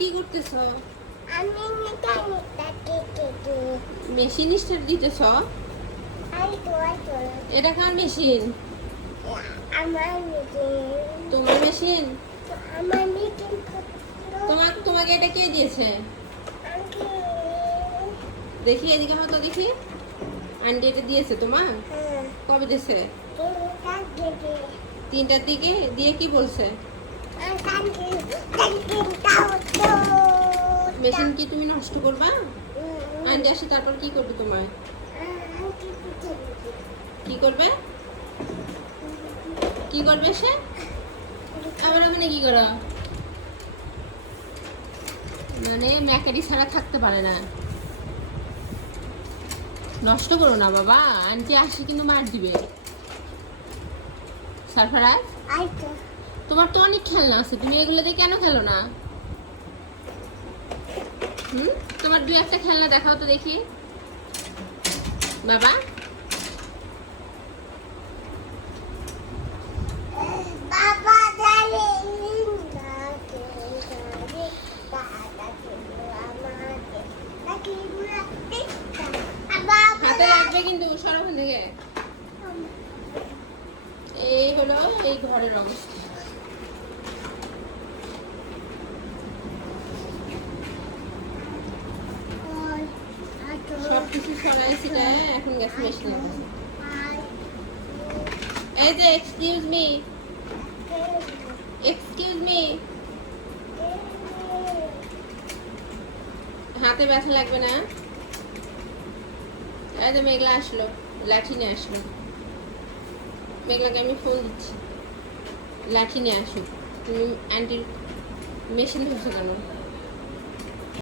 কি করতেছ? আমি মেশিন স্টার্ট দিতেছ? এটা কার মেশিন? আমার তোমার মেশিন? আমার তোমাকে এটা কে দিয়েছে? দেখি এদিকে হতো দেখি। আন্টি এটা দিয়েছে তোমার? কবে দিয়েছে? 3টার দিকে দিয়ে কি বলছে? মেশিন কি তুমি নষ্ট করবা? আন্টি আসে তারপর কি করবে তোমার? কি করবে? কি করবে সে? আমরা মানে কি করো? মানে ম্যাকারি ছাড়া থাকতে পারে না। নষ্ট করো না বাবা, আন্টি আসে কিন্তু মার দিবে। সারফারাজ, তোমার তো অনেক খেলনা আছে, তুমি এগুলো দিয়ে কেন খেলো না? তোমার 2-1টা খেলনা দেখাও তো দেখি বাবা। হাতে লাগবে কিন্তু, সরো ওখান থেকে। এই হলো এই ঘরের অবস্থা। সবকিছু সরাইছি, এখন গেছে মেশিনে। এই যে এক্সকিউজ মি, হাতে ব্যথা লাগবে না? এই যে মেঘলা আসলো, লাঠি নিয়ে আসলো। মেঘলাকে আমি ফোন দিচ্ছি, লাঠি নিয়ে আসো। তুমি আন্টির মেশিন ধরছো কেন?